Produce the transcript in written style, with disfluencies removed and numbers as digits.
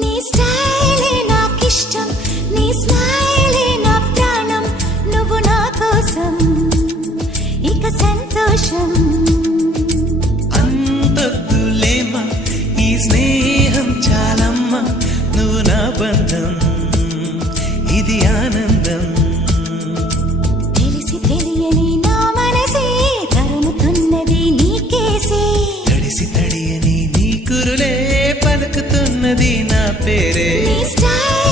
నీ స్టైలే నాకిష్టం, నీ స్మైలే నా ప్రాణం, నువ్వు నా కోసం ఇక సంతోషం. అంతొద్దులేమా ఈ స్నేహం చాలమ్మా, నువ్వు నా బంధం ఇది ఆనందం. తెలిసి తెలియని నా మనసే తరుముతున్నది నీకేసే, తడిసి తడియని నీ కురులే పలుకుతున్నది నా పేరే. నీ స్టైల్